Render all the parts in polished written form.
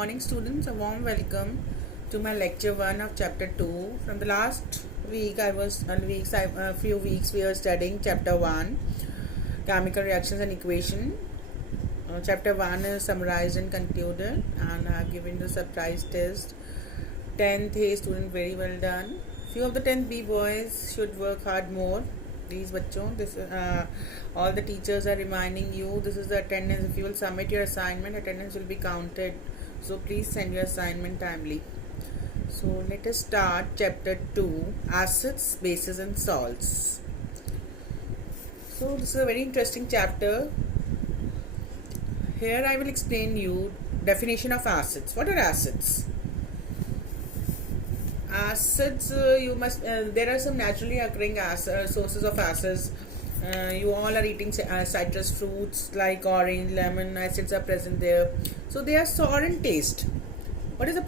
Morning students, a warm welcome to my lecture 1 of chapter 2. From the last week few weeks we are studying chapter 1, chemical reactions and equation. Chapter 1 is summarized and concluded, and I have given the surprise test. 10th A student, very well done. Few of the 10th B boys should work hard more. Please bachon, all the teachers are reminding you, this is the attendance. If you will submit your assignment, attendance will be counted. So please send your assignment timely. So let us start chapter 2, acids, bases and salts. So this is a very interesting chapter. Here I will explain you definition of acids. What are acids? Acids, there are some naturally occurring sources of acids. You all are eating citrus fruits like orange, lemon. Acids are present there, so they are sour in taste. What are the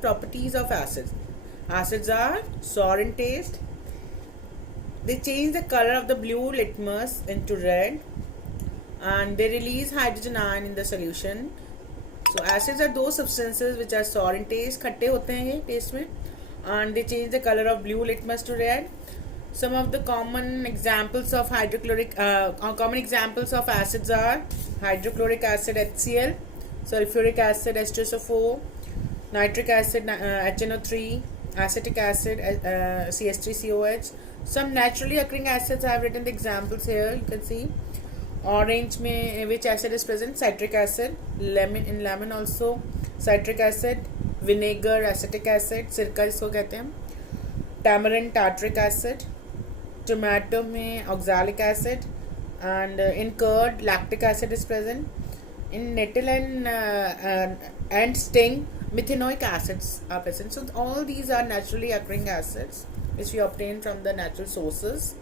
properties of acids? Acids are sour in taste. They change the color of the blue litmus into red, and they release hydrogen ion in the solution. So acids are those substances which are sour in taste, खट्टे होते हैं ये taste में, and they change the color of blue litmus to red. Some of the common examples of acids are hydrochloric acid HCl, sulfuric acid H2SO4, nitric acid HNO3, acetic acid CS3COH. Some naturally occurring acids, I have written the examples here. You can see orange में which acid is present? Citric acid. In lemon also citric acid. Vinegar acetic acid, सिरका जिसको कहते हैं. Tamarind tartaric acid. Tomato में oxalic acid, and in curd lactic acid is present. In nettle and sting methanoic acids are present. So all these are naturally occurring acids which we obtain from the natural sources.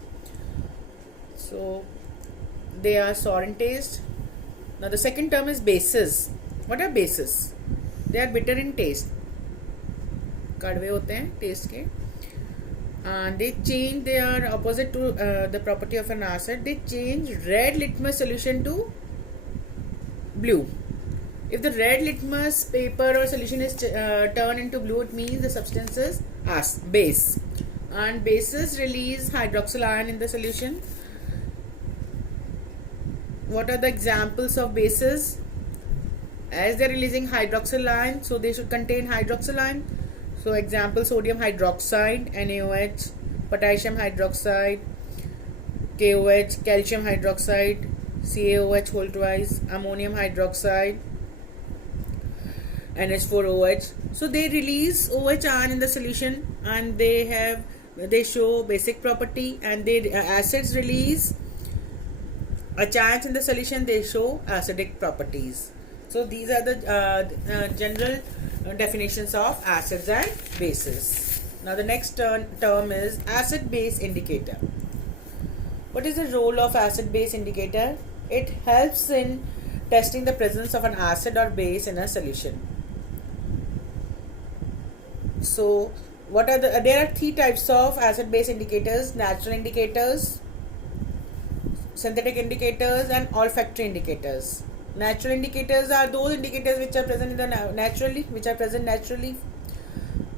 So they are sour in taste. Now the second term is bases. What are bases? They are bitter in taste. कड़वे होते हैं taste के. And they change, they are opposite to the property of an acid. They change red litmus solution to blue. If the red litmus paper or solution is turned into blue, it means the substance is base. And bases release hydroxyl ion in the solution. What are the examples of bases? As they are releasing hydroxyl ion, so they should contain hydroxyl ion. So example, sodium hydroxide NaOH, potassium hydroxide KOH, calcium hydroxide CaOH whole twice, ammonium hydroxide NH4OH. So they release OH ion in the solution, and they show basic property, and they acids release ions in the solution, they show acidic properties. So these are the general definitions of acids and bases. Now the next term is acid-base indicator. What is the role of acid-base indicator? It helps in testing the presence of an acid or base in a solution. So there are three types of acid-base indicators: natural indicators, synthetic indicators, and olfactory indicators. Natural indicators are those indicators which are present naturally.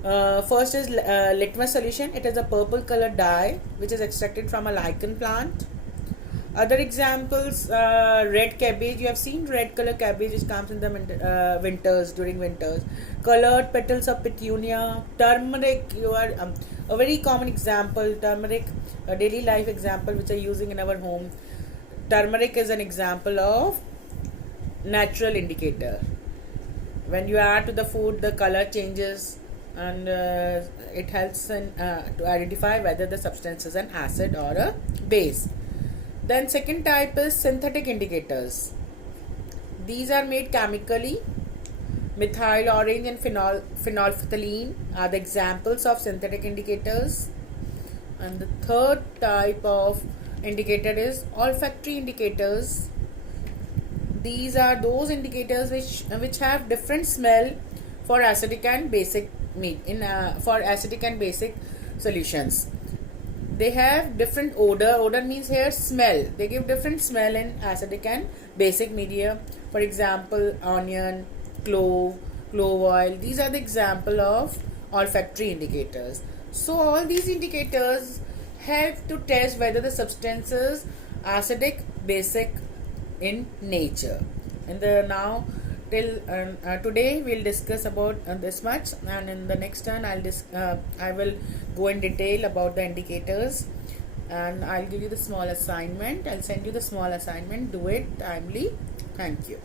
First is litmus solution. It is a purple color dye which is extracted from a lichen plant. Other examples, red cabbage. You have seen red color cabbage which comes in the during winters. Colored petals of petunia. Turmeric. A very common example. Turmeric, a daily life example which are using in our home. Turmeric is an example of natural indicator. When you add to the food, the color changes, and it helps to identify whether the substance is an acid or a base. Then second type is synthetic indicators. These are made chemically. Methyl orange and phenolphthalein are the examples of synthetic indicators. And the third type of indicator is olfactory indicators. These are those indicators which have different smell for acidic and basic for acidic and basic solutions. They have different odor. Odor means here smell. They give different smell in acidic and basic media. For example, onion, clove, clove oil. These are the example of olfactory indicators. So all these indicators help to test whether the substances acidic, basic in nature. And the now till today we'll discuss about this much, and in the next turn I will go in detail about the indicators, and I'll give you the small assignment. I'll send you the small assignment. Do it timely. Thank you.